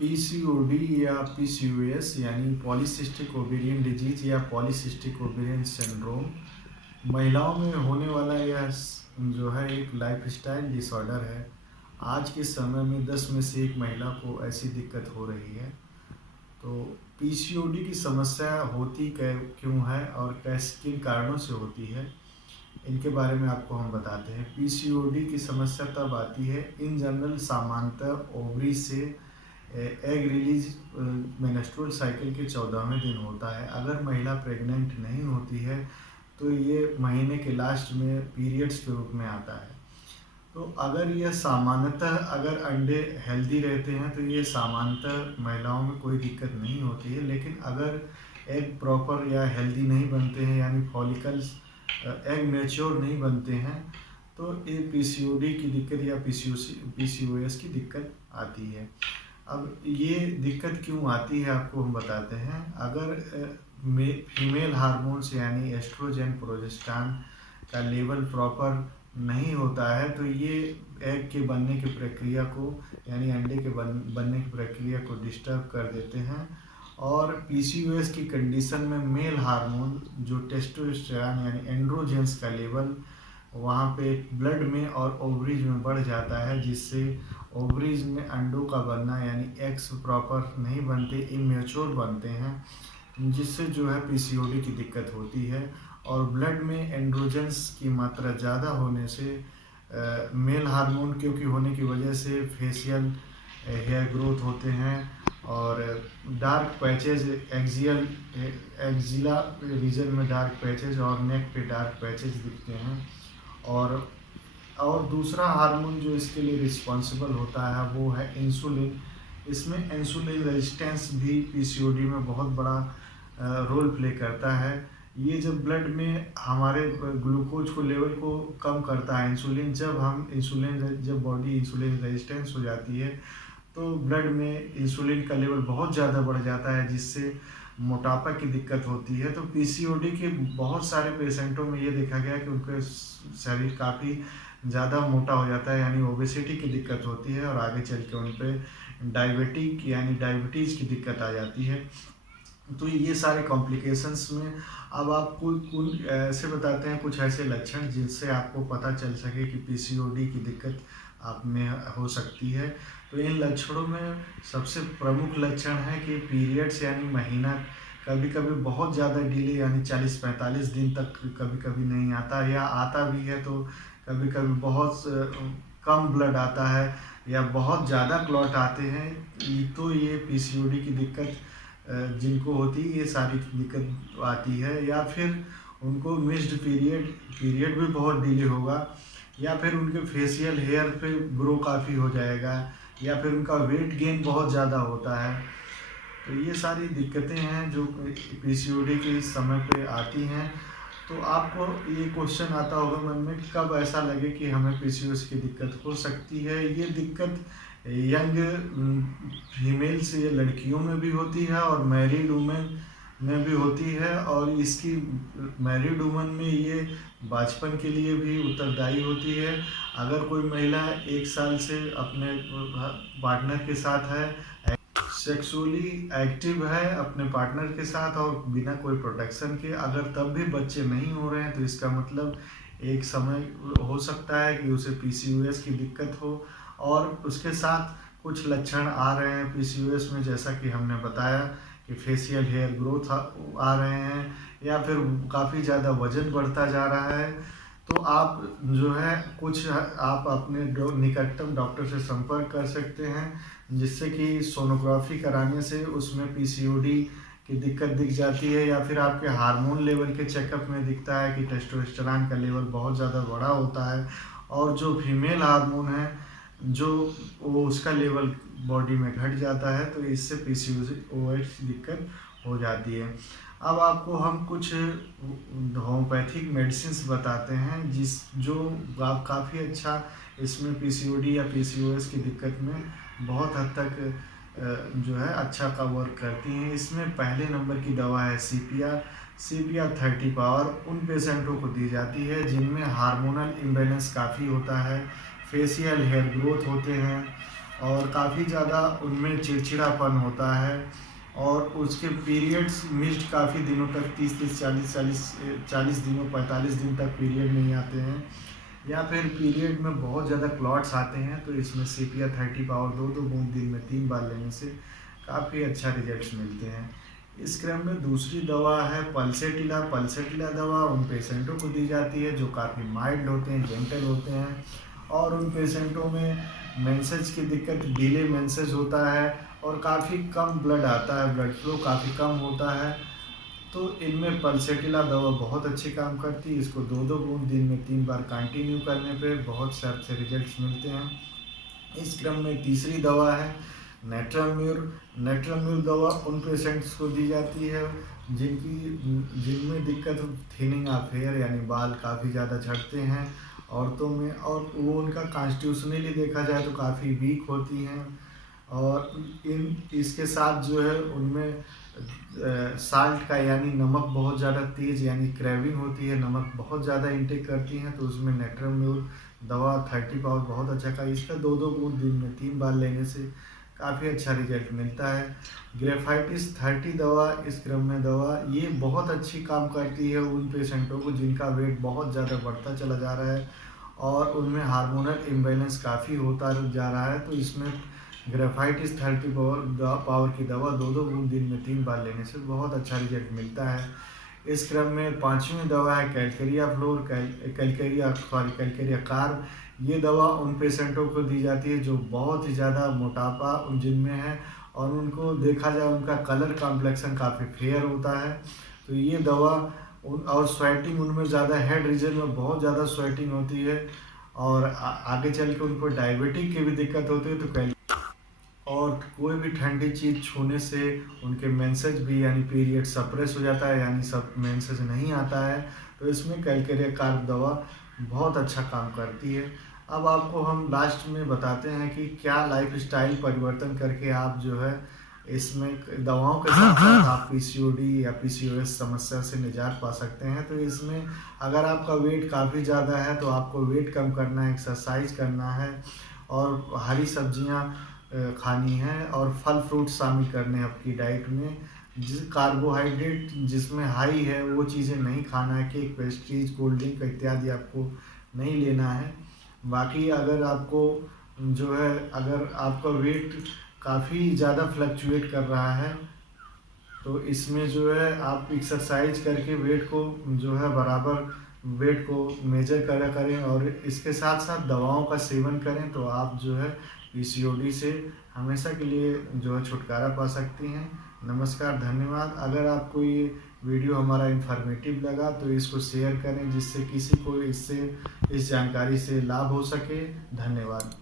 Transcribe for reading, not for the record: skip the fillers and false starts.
PCOD या PCOS यानी polycystic ovarian disease या पॉलीसिस्टिक ओवेरियन सिंड्रोम महिलाओं में होने वाला यह जो है एक लाइफस्टाइल डिसऑर्डर है। आज के समय में 10 में से एक महिला को ऐसी दिक्कत हो रही है। तो पीसीओडी की समस्या होती क्यों है और कैसे किन कारणों से होती है, इनके बारे में आपको हम बताते हैं। पीसीओडी की समस्या तब आती है इन जनरल सामान्यतः ओवरी से एग रिलीज मेंस्ट्रुअल साइकिल के 14वें दिन होता है। अगर महिला प्रेग्नेंट नहीं होती है तो ये महीने के लास्ट में पीरियड्स के रूप में आता है। तो अगर यह सामान्यतः अगर अंडे हेल्दी रहते हैं तो ये सामान्यतः महिलाओं में कोई दिक्कत नहीं होती है, लेकिन अगर एग प्रॉपर या हेल्दी नहीं बनते हैं यानी फॉलिकल्स एग मैच्योर नहीं बनते हैं तो ये पीसीओडी की दिक्कत या पीसीओएस की दिक्कत आती है। अब ये दिक्कत क्यों आती है आपको हम बताते हैं। अगर फीमेल हार्मोन्स यानी एस्ट्रोजन प्रोजेस्टेरॉन का लेवल प्रॉपर नहीं होता है तो ये एग के बनने की प्रक्रिया को यानी अंडे के बनने की प्रक्रिया को डिस्टर्ब कर देते हैं। और पीसीओएस की कंडीशन में मेल हार्मोन जो टेस्टोस्टेरोन यानी एंड्रोजेंस का लेवल वहाँ पे ब्लड में और ओवरीज में बढ़ जाता है, जिससे ओवरीज में अंडों का बनना यानी एग्स प्रॉपर नहीं बनते, इमेच्योर बनते हैं, जिससे जो है पीसीओडी की दिक्कत होती है। और ब्लड में एंड्रोजेंस की मात्रा ज़्यादा होने से मेल हार्मोन क्योंकि होने की वजह से फेशियल हेयर ग्रोथ होते हैं और डार्क पैचेज एक्जिला रीजन में डार्क पैचेज और नेक पे डार्क पैचेज दिखते हैं। और दूसरा हार्मोन जो इसके लिए रिस्पॉन्सिबल होता है वो है इंसुलिन। इसमें इंसुलिन रेजिस्टेंस भी पीसीओडी में बहुत बड़ा रोल प्ले करता है। ये जब ब्लड में हमारे ग्लूकोज को लेवल को कम करता है इंसुलिन, जब बॉडी इंसुलिन रेजिस्टेंस हो जाती है तो ब्लड में इंसुलिन का लेवल बहुत ज़्यादा बढ़ जाता है, जिससे मोटापा की दिक्कत होती है। तो पीसीओडी के बहुत सारे पेशेंटों में ये देखा गया कि उनके शरीर काफ़ी ज़्यादा मोटा हो जाता है यानी ओबेसिटी की दिक्कत होती है और आगे चल के उन पर डायबिटीज़ की दिक्कत आ जाती है। तो ये सारे कॉम्प्लिकेशंस में अब आपको ऐसे बताते हैं कुछ ऐसे लक्षण जिनसे आपको पता चल सके कि पीसीओडी की दिक्कत आप में हो सकती है। तो इन लक्षणों में सबसे प्रमुख लक्षण है कि पीरियड्स यानी महीना कभी कभी बहुत ज़्यादा डिले यानी 40-45 दिन तक कभी कभी नहीं आता, या आता भी है तो कभी कभी बहुत कम ब्लड आता है या बहुत ज़्यादा क्लॉट आते हैं। तो ये पीसीओडी की दिक्कत जिनको होती है ये सारी दिक्कत आती है। या फिर उनको मिस्ड पीरियड भी बहुत डिले होगा, या फिर उनके फेशियल हेयर पे ग्रो काफ़ी हो जाएगा, या फिर उनका वेट गेन बहुत ज़्यादा होता है। तो ये सारी दिक्कतें हैं जो पीसीओडी के समय पे आती हैं। तो आपको ये क्वेश्चन आता होगा मन में कब ऐसा लगे कि हमें पीसीओएस की दिक्कत हो सकती है। ये दिक्कत यंग फीमेल्स या लड़कियों में भी होती है और मैरिड वुमेन में भी होती है, और इसकी मैरिड वुमन में ये बचपन के लिए भी उत्तरदायी होती है। अगर कोई महिला 1 साल से अपने पार्टनर के साथ है, सेक्सुअली एक्टिव है अपने पार्टनर के साथ और बिना कोई प्रोटेक्शन के, अगर तब भी बच्चे नहीं हो रहे हैं तो इसका मतलब एक समय हो सकता है कि उसे पीसीओएस की दिक्कत हो। और उसके साथ कुछ लक्षण आ रहे हैं पीसीओएस में, जैसा कि हमने बताया कि फेशियल हेयर ग्रोथ आ रहे हैं या फिर काफ़ी ज़्यादा वजन बढ़ता जा रहा है। तो आप जो है आप अपने निकटतम डॉक्टर से संपर्क कर सकते हैं, जिससे कि सोनोग्राफी कराने से उसमें पीसीओडी की दिक्कत दिख जाती है, या फिर आपके हार्मोन लेवल के चेकअप में दिखता है कि टेस्टोस्टेरोन का लेवल बहुत ज़्यादा बड़ा होता है और जो फीमेल हार्मोन है जो वो उसका लेवल बॉडी में घट जाता है, तो इससे पीसीओएस की दिक्कत हो जाती है। अब आपको हम कुछ होम्योपैथिक मेडिसिन्स बताते हैं जो आप काफ़ी अच्छा इसमें पीसीओडी या पीसीओएस की दिक्कत में बहुत हद तक जो है अच्छा का वर्क करती हैं। इसमें पहले नंबर की दवा है CPR 30 पावर। उन पेशेंटों को दी जाती है जिनमें हार्मोनल इम्बैलेंस काफ़ी होता है, फेशियल हेयर ग्रोथ होते हैं और काफ़ी ज़्यादा उनमें चिड़चिड़ापन होता है और उसके पीरियड्स मिस्ड काफ़ी दिनों तक 30-30 40 दिनों 45 दिन तक पीरियड नहीं आते हैं, या फिर पीरियड में बहुत ज़्यादा क्लॉट्स आते हैं। तो इसमें सीपिया 30 पावर 2 बूंद दिन में 3 बार लेने से काफ़ी अच्छा रिजल्ट्स मिलते हैं। इस क्रम में दूसरी दवा है पल्सेटिला। पल्सेटिला दवा उन पेशेंटों को दी जाती है जो काफ़ी माइल्ड होते हैं, जेंटल होते हैं, और उन पेशेंटों में मेंसेस की दिक्कत, डिले मेंसेस होता है और काफ़ी कम ब्लड आता है, ब्लड फ्लो काफ़ी कम होता है। तो इनमें पल्सेटिला दवा बहुत अच्छी काम करती है। इसको 2-2 बूंद दिन में 3 बार कंटिन्यू करने पे बहुत से अच्छे रिजल्ट्स मिलते हैं। इस क्रम में तीसरी दवा है नेट्राम्यूर। नेट्राम्यूर दवा उन पेशेंट्स को दी जाती है जिनमें दिक्कत थिनिंग ऑफ हेयर, यानी बाल काफ़ी ज़्यादा झड़ते हैं औरतों में, और वो उनका कॉन्स्टिट्यूशनली देखा जाए तो काफ़ी वीक होती हैं। और इसके साथ जो है उनमें साल्ट का यानी नमक बहुत ज़्यादा तेज़ यानी क्रेविंग होती है, नमक बहुत ज़्यादा इंटेक करती हैं, तो उसमें नेट्राम्यूर दवा 30 पावर बहुत अच्छा का, इसका 2-2 बूंद दिन में 3 बार लेने से काफ़ी अच्छा रिजल्ट मिलता है। ग्रेफाइटिस 30 दवा, इस क्रम में दवा ये बहुत अच्छी काम करती है उन पेशेंटों को जिनका वेट बहुत ज़्यादा बढ़ता चला जा रहा है और उनमें हार्मोनल इम्बैलेंस काफ़ी होता जा रहा है। तो इसमें ग्रेफाइटिस 30 पावर की दवा 2-2 बूंद दिन में 3 बार लेने से बहुत अच्छा रिजल्ट मिलता है। इस क्रम में पांचवी दवा है कैलकेरिया फ्लोर, कैलकेरिया कार्ब। ये दवा उन पेशेंटों को दी जाती है जो बहुत ही ज़्यादा मोटापा उन जिनमें है और उनको देखा जाए उनका कलर कॉम्प्लेक्शन काफ़ी फेयर होता है। तो ये दवा और स्वेटिंग उनमें ज़्यादा, हेड रीजन में बहुत ज़्यादा स्वेटिंग होती है और आगे चल के उनको डायबिटिक की भी दिक्कत होती है। तो और कोई भी ठंडी चीज़ छूने से उनके मेंसेज भी यानी पीरियड सप्रेस हो जाता है, यानी सब मेंसेज नहीं आता है। तो इसमें कैलकेरिया कार्ब दवा बहुत अच्छा काम करती है। अब आपको हम लास्ट में बताते हैं कि क्या लाइफस्टाइल परिवर्तन करके आप जो है इसमें दवाओं के साथ साथ आप पीसीओडी या पीसीओएस समस्या से निजात पा सकते हैं। तो इसमें अगर आपका वेट काफ़ी ज़्यादा है तो आपको वेट कम करना है, एक्सरसाइज करना है और हरी सब्जियां खानी है और फल फ्रूट शामिल करने हैं आपकी डाइट में। जिस कार्बोहाइड्रेट जिसमें हाई है वो चीज़ें नहीं खाना है, केक, पेस्ट्रीज, कोल्ड ड्रिंक इत्यादि आपको नहीं लेना है। बाकी अगर आपको जो है अगर आपका वेट काफ़ी ज़्यादा फ्लक्चुएट कर रहा है तो इसमें जो है आप एक्सरसाइज करके वेट को जो है बराबर वेट को मेजर करा करें और इसके साथ साथ दवाओं का सेवन करें तो आप जो है पीसीओडी से हमेशा के लिए जो है छुटकारा पा सकती हैं। नमस्कार, धन्यवाद। अगर आपको ये वीडियो हमारा इन्फॉर्मेटिव लगा तो इसको शेयर करें जिससे किसी को इससे इस जानकारी से लाभ हो सके। धन्यवाद।